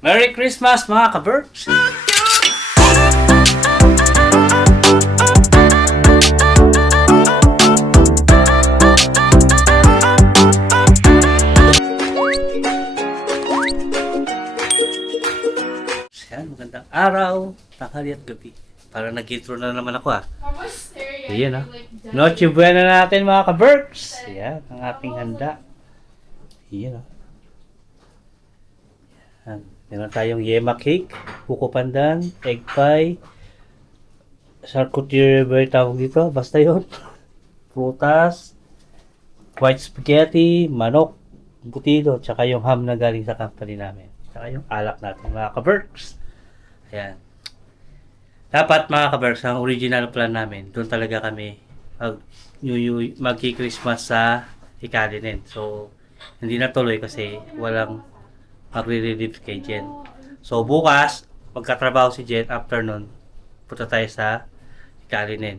Merry Christmas mga ka-Berks! Yan, magandang araw, tanghali at gabi. Parang nag-intro na naman ako Ayan Noche Buena natin mga ka-Berks! Yan, ang ating handa. Yan Yan. Meron tayong yema cake, buko pandan, egg pie, charcuterie ba yung tawag dito? Basta yun. Prutas, white spaghetti, manok, butido, tsaka yung ham na galing sa company namin. Tsaka yung alak natin mga ka-Berks. Ayan. Dapat mga ka-Berks, ang original plan namin, doon talaga kami mag-Christmas sa Ikalinin. So, hindi natuloy kasi walang magre-relieve kay Jen. So, bukas, pagkatrabaho si Jen, afternoon, punta tayo sa Ikalinin.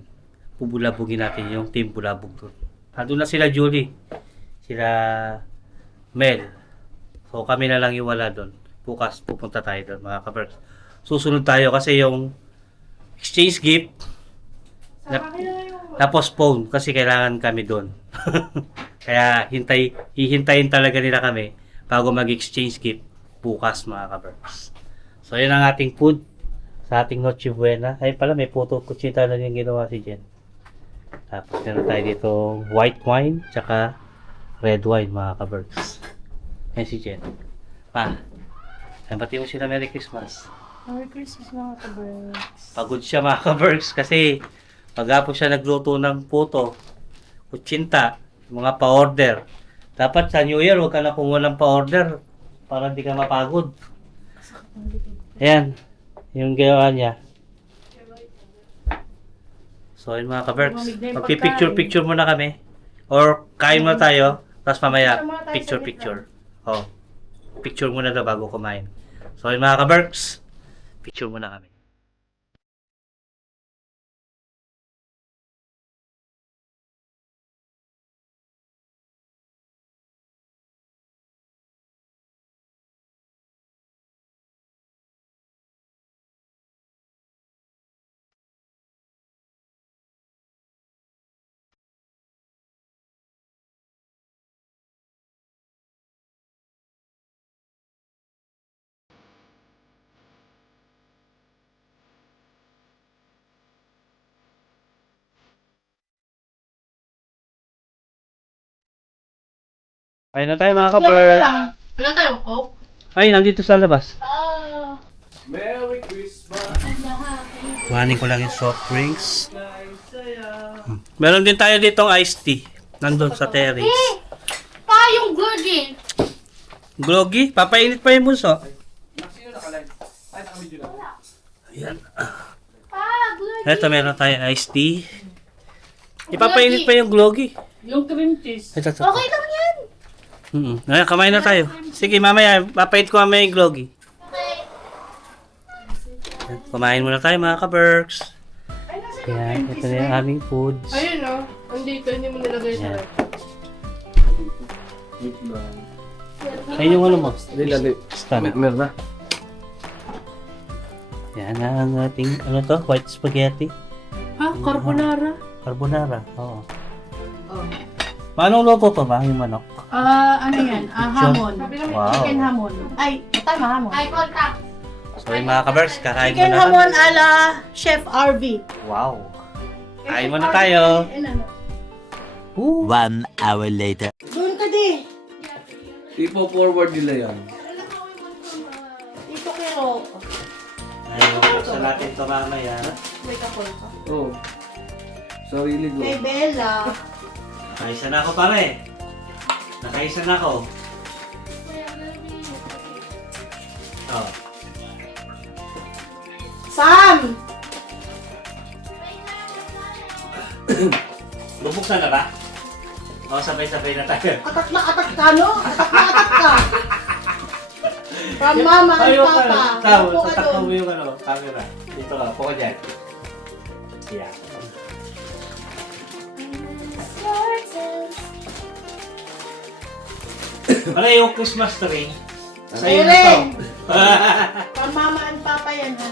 Bubulabugin natin yung team bulabog doon. Doon na sila Julie, sila Mel. So, kami na lang yung wala doon. Bukas, pupunta tayo doon, mga ka-Berks. Susunod tayo kasi yung exchange gift na-postpone kasi kailangan kami doon. Kaya, hihintayin talaga nila kami bago mag-exchange gift bukas mga ka-Berks. So, yun ang ating food sa ating Noche Buena. Ay pala, may puto kutsita na yung ginawa si Jen. Tapos, meron tayo dito white wine, tsaka red wine mga ka-Berks. Ayan si Jen. Bati mo sila Merry Christmas. Merry Christmas mga ka-Berks. Pagod siya mga ka-Berks kasi pagapos siya nagluto ng puto, kutsinta, mga pa-order. Dapat sa New Year, huwag ka na kumuha ng pa-order para hindi ka mapagod. Ayan, yung gawa niya. So, yun mga ka-Berks, magpipicture-picture muna kami. Or, kain muna tayo, tapos mamaya, picture-picture. Picture muna daw bago kumain. So, yun mga ka-Berks, picture muna kami. Ayun na tayo mga ka-Berks. Wala tayong Coke? Ay, nandito sa labas. Merry Christmas! Kuhanin ko lang yung soft drinks. Meron din tayo ditong iced tea. Nandun sa terrace. Yung Gordy. Groggy? Papainit pa yung bunso. Sino naka-live? Ay, naka-video lang. Ayan. Gordy. Ito meron tayo iced tea. Ipapainit pa yung groggy. Yung cream cheese. Ito. Okay lang yan. Ngayon, kamain na tayo. Sige, mamaya, papainit ko mamaya yung groggy. Okay. Kumain muna tayo mga ka-Berks. Ayan, ito na yung aming foods. Ayun o. Andito, hindi mo nilagay sa Ayan. ref. Ayun yung ano mo. Lali. Stand. Meron na. Yan ang ating, ano to? White spaghetti. Carbonara. Carbonara. Oo. Oh. Paano luto to ba? Yung manok? Ano yan? Hamon. Wow. Chicken hamon. Ay, tama hamon. Ay, contact. So yung mga ka-Berks, kakain Chicken muna hamon kami. ala Chef RV. Wow. Kain muna tayo. Ooh. 1 hour later. Doon ka di. Ipo-forward nila yan. Dito kero. Ayun, buksan natin ito mamaya. May kapol ka. Oo. Sarili ko. Kay Bella. Nakaisa na ako pare. Nakaisa na ako. Oh. Sam! Bubuksan na ba? O, sabay-sabay na tayo. Atak na atak ka, no? Atak na atak ka. From mama and Ayaw ka papa. na. Tao, Upo ka tatakbo doon. mo yung ano, camera. Dito ka, upo ka dyan. Yeah. Ano yung Christmas tree? Sa'yo na to. Pang mama and papa yan ha.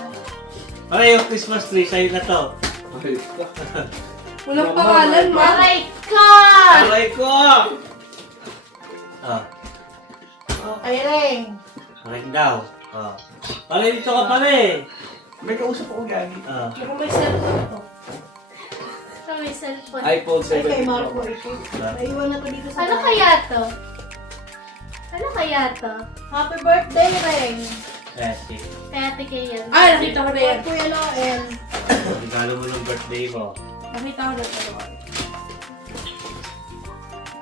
Pare, yung Christmas tree, sa'yo na to. Ayos ka. Walang pangalan, ma. Aray ka! Aray ko! Oh, Okay rin. correct daw. Oh. Pare, dito ka pare. May kausap ako gani. Oh. Mukhang may cellphone to. May cellphone. iPhone Ay, 7 kay Pro. Marco ito. Naiwan na to dito sa Ano bahay. kaya to? Ano kaya to? Happy birthday, Ring. Kasi, Kaya ate yan. Ay, nakita ko na yan. Kuya Noel. regalo mo ng birthday mo. Nakita ko na ito.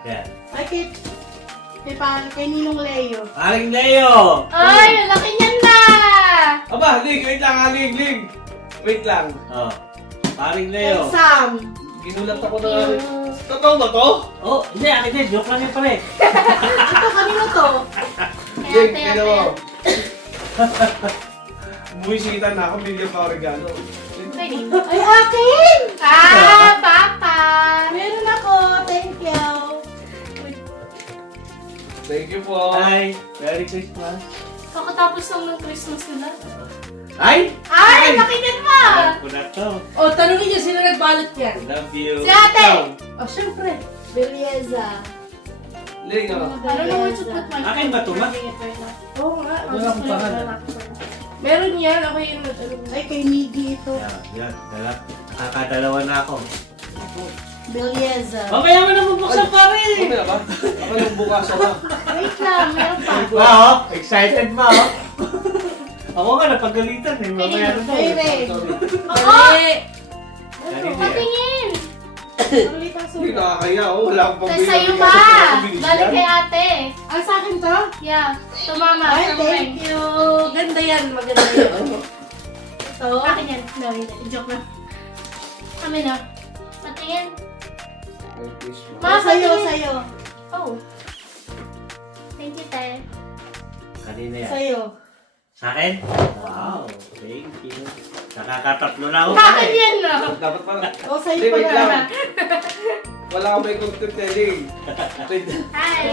Yan. Ay, kay Ninong Leo. Aling Leo! Ay, ang laki niyan na! Aba, Ling, wait lang, Ling. Wait lang. Oh. Aling Kay Leo. Sam. Ginulat ako ng Ling. Totoo ba to? Oh, hindi, akin din. Joke lang yan pare. Ito, kanino to? Kaya Ling, ate, kaya ate. mo. Buwisitan na ako, bigyan pa ako regalo. Pwede. Ay, akin! Ah, papa! Meron ako. Thank you. Thank you po. Hi, Merry Christmas. Kakatapos lang ng Christmas nila. Ay! Ay, laki niyan pa! Alam ko na to. O, tanongin niyo, sino nagbalot yan? Love you. Si ate! O, syempre. Belleza. Ling, oh. Ano naman supot man? Akin ba ito, ma? Oo nga. Wala akong pangalan. Meron yan. Ako yung Ay, kay Miggy ito. Yan, dala. Nakakadalawa na ako. Belleza. Mamaya mo na bubuksan pare! Mamaya ba? Ako nang bukas ako. Wait lang, meron pa. Ma, oh. Excited ma, oh. Ako nga, napagalitan eh. Mamaya na Kay Ray. Oo! Dali niya. Patingin! Ulit ang Hindi sulat. nakakaya ako. Wala akong Kaya pambili. sa'yo ba? Balik kay ate. Ang sa akin to? Yeah. To mama. Ay, from thank friend. you. Ganda yan. Maganda yan. Ito. Akin yan. No, hindi. Joke lang. Kami na. Patingin. Merry Christmas. Ma, Sa'yo, patingin. sa'yo. Oh. Thank you, te. Kanina yan. Sa'yo. Sa akin? Wow, thank you. Nakakatatlo na ako Akin pare. yan, no? Dapat pala. O, sa'yo Hindi, pa wait na. lang. Wala akong may content eh, Ling. Wait. Hi.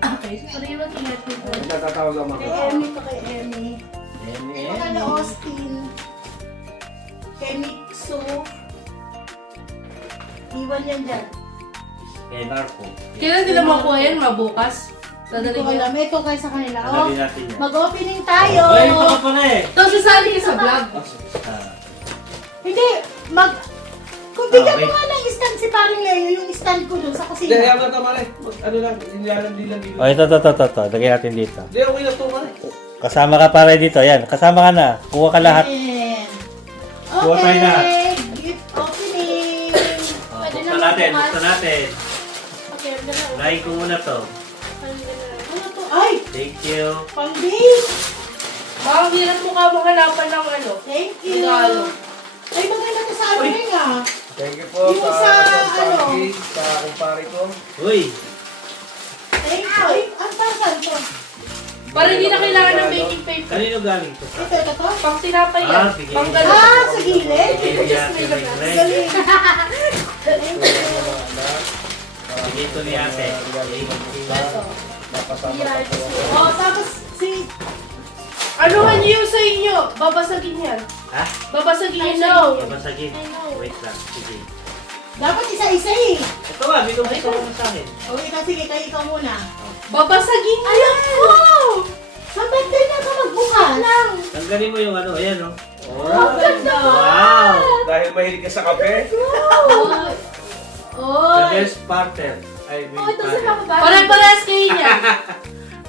Okay. Pariwag ingat mo po. Natatawag lang Kay ako. Emmy to, kay Emmy. Emi, Kay Ana Austin. Kay Mixo. Iwan yan dyan. Kay Marco. Kailan nila makuha yan? Mabukas? Hindi Dadaling ko yun. alam. Ito kayo sa kanila. Oh, Hanapin natin yan. mag-opening tayo. Ay, ito ka pala eh. Tapos sasali ka sa vlog. Ah, Hindi, kung bigyan wait. mo nga ng stand si Paring Leo, yung stand ko dun sa Hindi, kaya kusina. ba tama rin? Ano lang, hindi lang dito. Oh, ito. Lagay natin dito. Hindi, okay na to, man. Kasama ka pare dito. Yan, kasama ka na. Kuha ka lahat. Ayan. Kuha tayo na. Okay, gift opening. Oh, Pwede buksan naman natin, bukas. buksan natin. Okay, ang ganda. Unahin ko muna to. Ang ganda. Ano to? Ay, Thank you. pang-bake. Ang hirap mukha mo hanapan ng ano. Thank you. Regalo. Ay, maganda to sa amin ah. Thank you po Yung sa, kumpare, sa kumpare ko. Uy, Thank you. Ay, ang parang to. Para hindi na kailangan ng baking paper. kanino galing to? Ito to. Pang tinapay yan. sige. Pang gano'n. Ah, sa gilid. Bigyan natin ng Greg. Galing. Thank you. Dito ni ate. Thank you. Napasama ko. Oh, tapos si... Ano nga niyo yung sa inyo? Babasagin yan. Ha? Babasagin I yan sa know. inyo. Babasagin. I know. Wait lang. Sige. Dapat isa-isa eh. Ito nga, binubuksan mo sa akin. Okay, sige, kayo ikaw muna. Babasagin yan. Alam ko! Sa birthday na ka magbukas. Lang. Tanggalin mo yung ano, ayan o. Ang ganda. Wow! Dahil mahilig ka sa kape. The Oy. best partner. Ay, Oh, ito sa mga bata. Pare-parehas kayo niya.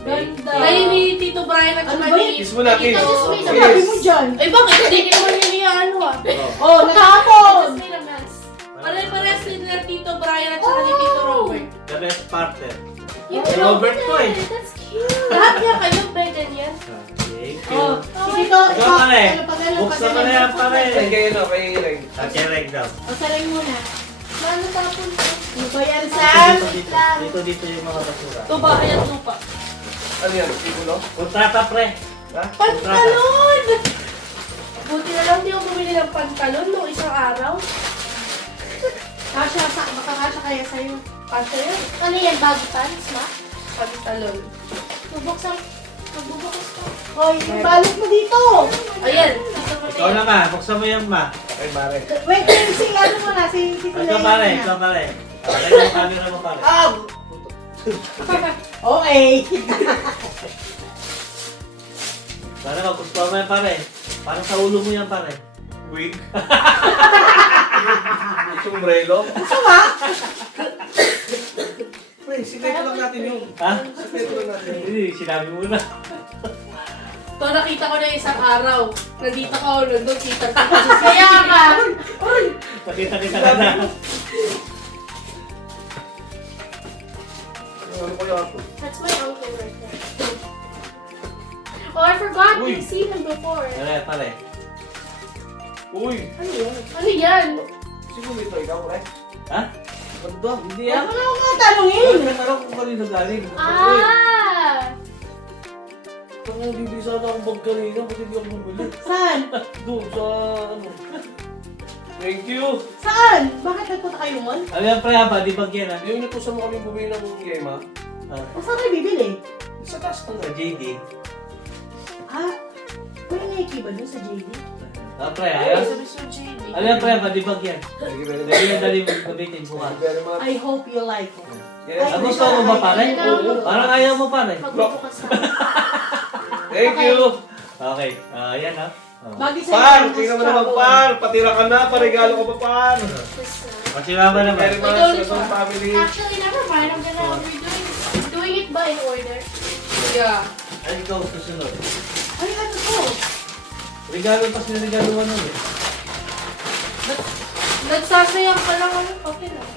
Ganda. Kayo ni Tito Brian at Ano saka ba ni... Kiss mo na, kiss. Kiss. Sabi mo dyan. Ay bakit? Hindi ko naman yun yung ano ah. Oh, natapos. Just made a mess. Pare-parehas nila Tito Brian at saka ni Tito Robert. The best partner. You Kay Robert ko eh. That's cute. Lahat niya kayo, Brendan yan. Thank you. Oh, sige to. Ikaw pare. Ano, Buksan mo na yan pare. Ay, kayo no, kay Ring. Okay, right down. O, saray muna. Mano tapon to? Ano ba yan, Sam? Dito yung mga basura. Ito bahay at lupa. Ano yan? Tikulo? Kontrata pre. Ha? Pantalon! Buti na lang di ako bumili ng pantalon nung isang araw. Kasha, baka kasha kaya sa'yo. Kasi yan, Ano yan? Baggy pants, ma? pantalon. Bubuksan. Magbubukas ka. Hoy, yung balot mo dito. Ayan, dito mo Ikaw naman, buksan mo yan ma. Okay, Mare. Wait, si ano mo na, si Tulay. Ikaw pare, ikaw pare. Lagay mo yung camera mo pare. Okay. Para magustuhan mo yan pare. Para sa ulo mo yan pare. Wig. Sombrero. Sama? Pre, sikreto lang natin yun. Ha? Sikreto lang natin. Hindi, sinabi mo na. To, nakita ko na isang araw. Nandito ka o London, kita ko. Kaya ka. Nakita-kita ka na. Ano kaya ako? That's my uncle right there. Oh, I forgot. Uy. You've seen him before. Pare, pare. Uy! Ano yun? Ano yan? Siguro ito, ikaw, pre. Ha? Ganda. Hindi Huwag ah. mo na akong mga tanongin. Ay, alam kung kanino galing. Ah! Parang bibisa na akong bag kanina, ba't hindi ako bumili? Saan? Doon sa ano. Thank you! Saan? Bakit nagpunta kayo mall? Ano yan pre ha? Body bag yan ha? Yung natusan mo kami bumili ng game, ha? O saan kayo bibili? Sa taas ka Sa na. JD. Ah, may Nike ba dun sa JD? Ah pre, ayos. Sabi sa JD. Ano yan pre? Body bag yan. Thank you very much. Dali yan, dali mo gamitin bukas. Thank you very much. I hope you like it. Yes. Ah, gusto mo ba pare? Oo. Parang ayaw mo pare. Magbubukas ka. Thank you! Okay, yan ha. Oh. Bagay sa Par! inyo, Tingnan mo struggle. naman, Par! Patira ka na, parigalo ka pa, Par! This, Kasi mama Thank you very naman. much, Quezon family. Actually, never mind. We're doing it by order. Yeah. Ay, ikaw susunod. Ay, ano to? Regalo pa sila regaluhan nun eh. Nagsasayang ka lang ano, okay lang.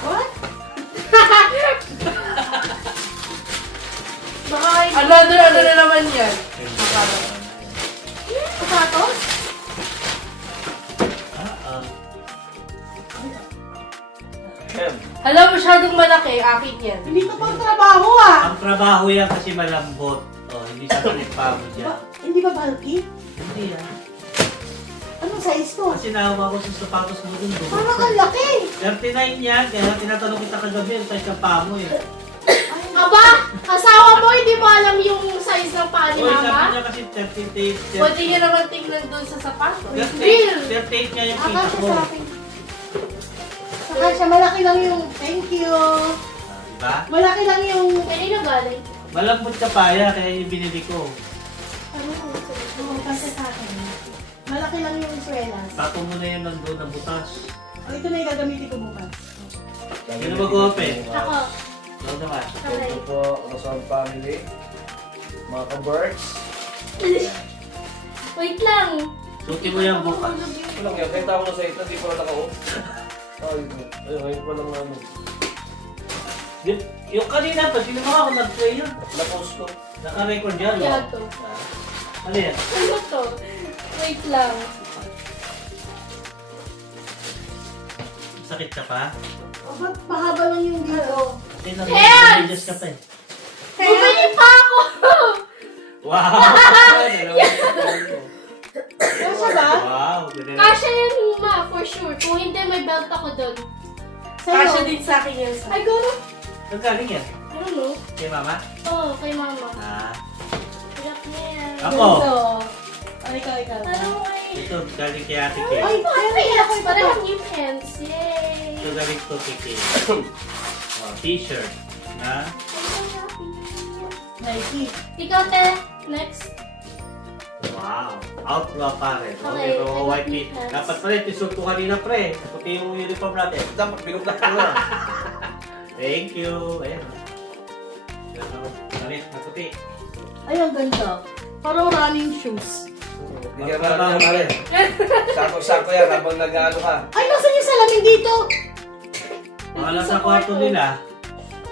What? Baka Another ano na naman yan. Sapatos?Hem. Alam, masyadong malaki, akin yan. Hindi ko pang trabaho ah. Ang trabaho yan kasi malambot. Oh, hindi sasakit pa mo dyan. Hindi ba bulky? Hindi yan. Anong size to? Kasi nahawa ko sa sapatos mo dun. Parang ang laki. 39 yan, kaya tinatanong kita kagabi, ang size ng paa mo eh. Aba, asawa mo, hindi mo alam yung size ng paa ni Uy, sabi Mama? niya kasi 38. Pwede niya naman tingnan doon sa sapatos. 38 nga yung kita Akasya ko. sa akin. Akasya, malaki lang yung thank you. Diba? Malaki lang yung... Kanino galing? Malambot ka paya, kaya yung binili ko. Ano yung Oo, kasi sa akin. Malaki lang yung swelas. Tato mo na yan nandun ng butas. O, ito na yung gagamitin ko bukas. Sino mag-open? Ako. Ikaw naman. Thank you po, Quezon family. Mga ka-birds. Wait lang. Suti mo yan bukas. Ito lang yan, kahit ako na sa ito, hindi ko na naka-off. Ay, ngayon pa lang ano. Yung kanina pa, sino mo ako nag-play yun? Na-post ko. Naka-record yan, no? Yan to. Ano yan? Ano to? Wait lang. Sakit ka pa? O, ba't mahaba lang yung dito? Kasi nang Hands! religious ka pa eh. Bumili pa ako! Wow! Kasya ba? Wow! Ganda na. Kasha yan, Ma, for sure. Kung hindi, may belt ako doon. Kasha Sa'yo? din sa akin yan. Ay, gano'n. Saan galing yan? I don't know. Kay mama? Oo, kay Mama. Ah. Hirap na yan. Ako! Ganito. Ay, ikaw. Ano ay? Ito, galing kay Ate Kay. Ay, Pants! ako Parang new pants. Yay! Ito galing to kay Kay. Oh, t-shirt. Na? I'm so happy. Nike. Ikaw, te. Next. Wow! Outlaw pa rin. Okay, Pero I white got meat. pants. Dapat pala, t-shirt ko kanina pre. Puti yung uniform natin. Dapat binuklat ko na. Thank you. Ayan. Ganit, naputi. Ay, ang ganda. Parang running shoes. Bigyan mo na natin yan, pare. Sako-sako yan habang nag-ano ka. Ay, nasan yung salamin dito? Mga nasa kwarto nila.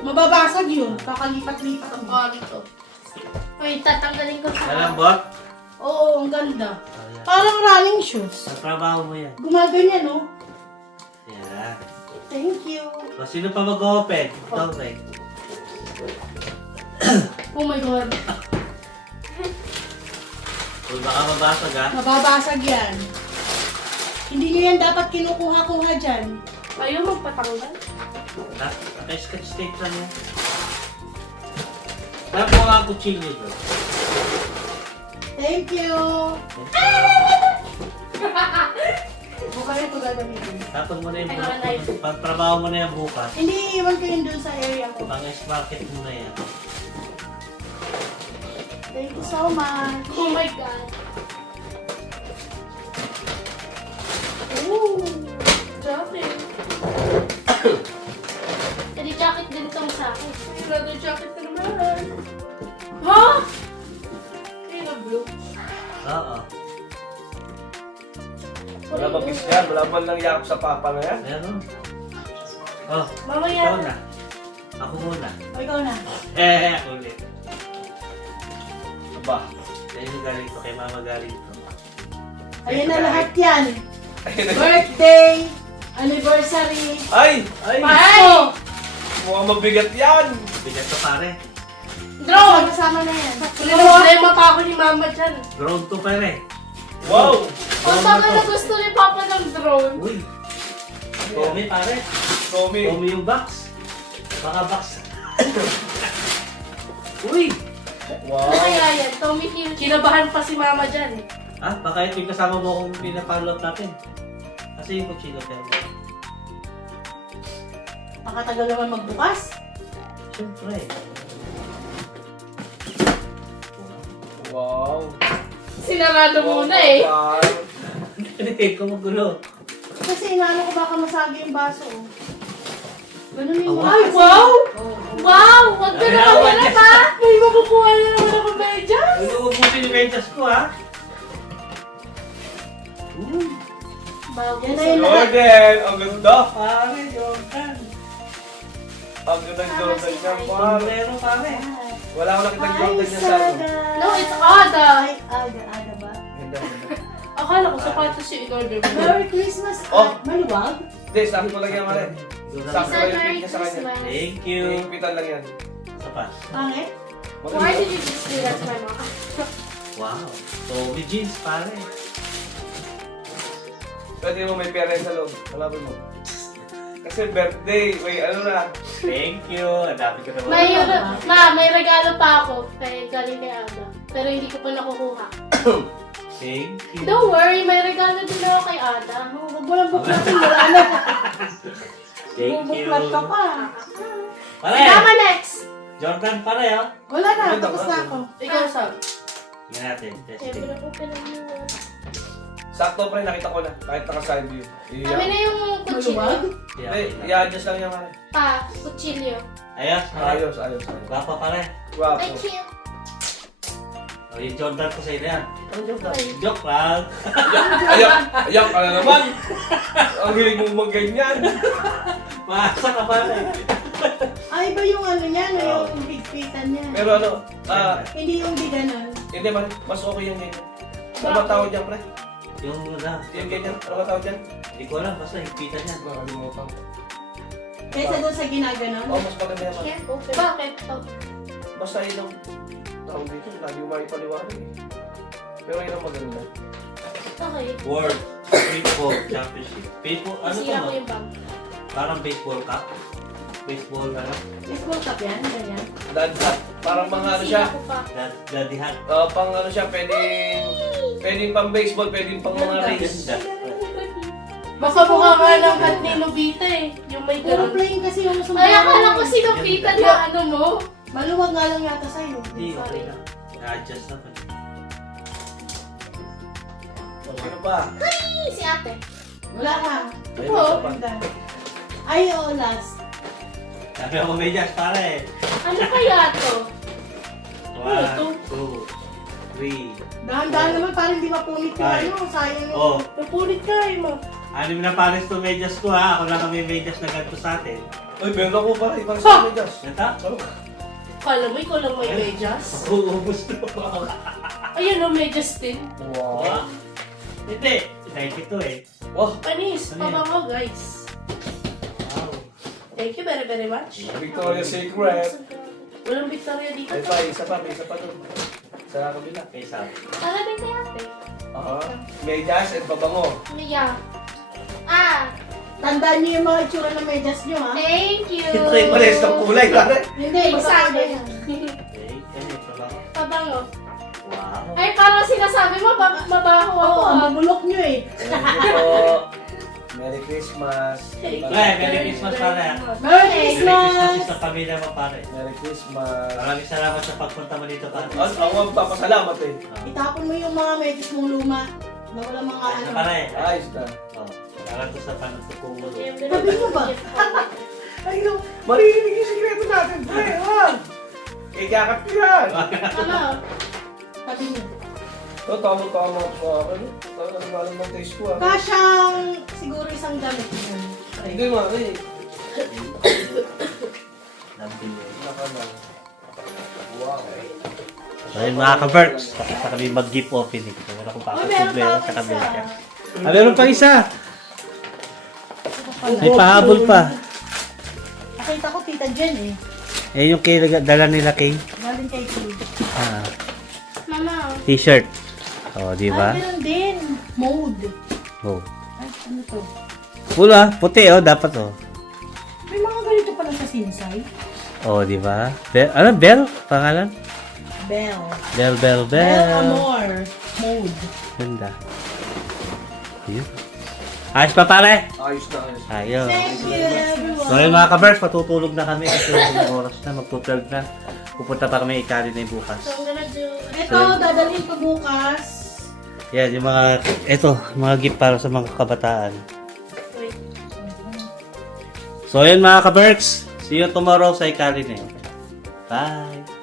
Mababasag yun. Kakalipat-lipat ang body ko. Wait, tatanggalin ko sa... Nalambot? Oo, ang ganda. Ayan. Parang running shoes. Sa trabaho mo yan. Gumaganyan, no? Yan. Thank you. So, sino pa mag-open? Ikaw, Ray. Oh my God. Uy, baka mabasag ha. Mababasag yan. Hindi nyo yan dapat kinukuha-kuha dyan. Ayaw magpatanggal. Naka-sketch tape lang yan. Saan po nga ang kutsilyo bro? Thank you. Bukay ito gagamitin. Tapon mo na yung Ay, wala yun. pagtrabaho mo na yan bukas. Hindi, iwan ko yun dun sa area ko. Pang-market mo na yan. Thank you so much. Oh my God. Ooh, jacket. Pwede jacket din tong sa akin. May leather jacket ka naman. Ha? Ay, na blue. Oo. Wala ba kiss yan? Wala ba lang yakap sa papa na yan? Meron. Oh, Mamaya ikaw na. na. Ako muna. O, ikaw na. Ulit. Aba. Dahil galing to, kay mama galing to. Ayan na lahat yan. Birthday, anniversary, Ay! Ay! Pasko. Mukhang mabigat yan! Bigat to pare. Drone! Sama na yan. Problema pa ako ni mama dyan. Drone to pare. Wow! Kung tama na gusto ni Papa ng drone. Uy. Tommy pare. Tommy! Tommy yung box. Baka box. Uy. Wow! Ano kaya yan? Tommy Hill. Kinabahan pa si mama dyan. Ah, baka ito yung kasama mo kung pinapalot natin. Kasi yung kutsilyo pero. Pakatagal naman magbukas. Siyempre. Wow! Sinarado muna eh. Wow. Hindi ko magulo. Kasi inaano ko baka masagi yung baso. Oh. Ganun yung Awa. Ay, wow! Wow! Wag ka na maghanap ha! May makukuha na naman ako medyas. Uy, uubusin yung medyas ko ha. Bago. Yan na yung lahat. Jordan! Ang ganda! Pare, Jordan. Ang ganda ng Jordan niya, pare! Sombrero pare. Wala akong nakitang Hi, Jordan niya sa ano. Saga. No, it's Ada. Ay, Aga ba? Ganda, ganda. Akala ko sapatos yung in-order mo. Merry Christmas. Oh. Maluwag? Hindi, sakto lang yan, pare. Sakto Isa lang yung Merry pick niya sa kanya. Christmas. Thank you. Higpitan lang yan. Isa pa. Pangit? Why did you just do that to my mom? Wow. Tommy jeans pare. Pwede mo may pera yan sa loob. Hanapin mo. Kasi birthday, may ano na. Thank you. Hanapin ko naman. May regalo pa ako kay galing kay Ada. Pero hindi ko pa nakukuha. Thank you. Don't worry, may regalo din ako kay Ada. Huwag mo lang buklatin. Wala na. Thank you. Bubuklat ka pa. Pare. Tama next! Jordan pare oh. Wala na. Tapos na ako. Ikaw, Sam. Tingnan natin. Testing. Siyempre ko pinag-iwan. Sakto pa rin, nakita ko na. Kahit naka-side view. Kami na yung kutsilyo. Maluwag? Hindi, i-adjust lang yan, pare. Kutsilyo. Ayos. Ayos, ayos, ayos. Gwapa pare. Guwapo. Thank you. O yung Jordan ko sa inyo yan. Ang Jordan. Joke lang. Ayak ka na naman. Ang hilig mo mag-ganyan. Maasa ka pare. Ay, iba yung ano niya, no, Oh. yung bigpitan niya. Pero ano, Hindi yung di ganun. hindi man, mas okay yung ganyan. Ano ba tawag dyan, pre? Yung na. Yung ganyan, ano ba tawag dyan? Hindi ko alam. Basta higpitan yan. Nakalimutan ko. Kaysa doon sa ginaganon. Oh, mas maganda yan. Can't open. Bakit? Oh. Basta yun ang tawag dito, lagi mo maipaliwanag eh. Pero yun ang maganda. Okay. World Baseball Championship. Baseball, ano to Nasira ko no? yung bag. Parang baseball cup. Baseball ano? Baseball cup yan, ganyan. Dadhat. Parang mga ano siya, Nasira ko pa. Dadihan. pang ano siya, pwedeng pang baseball, pwedeng pang mga race. Baka mukha nga ng hat ni Nobita eh. Yung may Puro ganun. plain kasi yung Ay, sombrero. akala ko sinupitan na ano mo. Maluwag nga lang yata sa'yo. Hindi, okay lang. Na-adjust na pa. Ano pa? Ay, si ate. Wala ka. Ayun, Oo, isa pa. ganda. Ay, oo, last. Sabi ako medyas pare. Ano kaya to? 1, 2, 3. Dahan-dahan naman parang hindi mapunit yung Ay. ano. Sayang yung... Oh, Napulit ka eh, ma. anim na pares to medyas ko ha. Ako lang kami medyas na ganito sa atin. Uy, meron ako pare, parang sa amin, Josh. Ito? Ano? Kala mo ikaw lang may medyas? Uubos na pa ako. Ayun o, medyas din. Wow. Hindi. Thank you to eh. Wow. Panis, Ano yan? pabango guys. Wow. Thank you very very much. Victoria's Secret. Walang Victoria dito. Ay pa, isa pa, may isa pa doon. Sa kabila. Okay, Sam. Sana din kay ate. May dash at babango. Mia. Ah, Tandaan niyo yung mga itsura ng medyas niyo, ha? thank you. Ito yung pares ng kulay, pare. Hindi, Big basta sa iba akin. yan. Okay. Wow. Ay, parang sinasabi mo, mabaho ako. Oo, ang mamulok nyo eh. So, Merry Christmas. Merry Christmas pare. Merry Merry Christmas Christmas! sa pamilya mo pare. Merry Christmas. Maraming salamat sa pagpunta mo dito pare. Ako ang papasalamat eh. Itapon mo yung mga metis mong luma. Na wala mga Ayos na ano. pare. Ayos na. Oh, Kailangan ko sa panagtutungo. Sabi mo ba? Ay, no. Maririnig yung sikreto natin. Pre, wag. Ikakat ko yan. Ano? Sabi mo. Ito, tama-tama ko. Ano? Tama-tama ng taste ko ah. Kasyang siguro isang gamit yun. Hindi ma, eh. Naka na. Wow. So yun mga ka-Berks, sa kami mag-gift opening. So wala kong Oh, meron pakasublero pa sa ako kabila isa. siya. Meron pa isa! May pahabol pa. Nakita ko Tita Jen eh. Eh yung dala nila kay Galing kay Tito. Mama. t-shirt. Oh, di Ay, ba? meron din. Mode. Oh. Ay, ano to? Pula, puti oh, dapat oh. May mga ganito pala sa Sinsay. Oh, di ba? Ano, Bell? Pangalan? Bell. Bell, Bell, Bell Bell. Amor. Mode. Ganda. Yun. Ayos pa pare? Ayos na, ayos. Ayos. Thank you everyone. So yun mga ka-Berks, patutulog na kami kasi yung oras na, magpo-12 na. Pupunta pa kami ikali na yung bukas. So, I'm gonna do... Ito, dadalhin ko bukas. Yan, yung mga, mga gift para sa mga kabataan. Wait. So yun mga ka-Berks, see you tomorrow sa ikali na yun. Bye!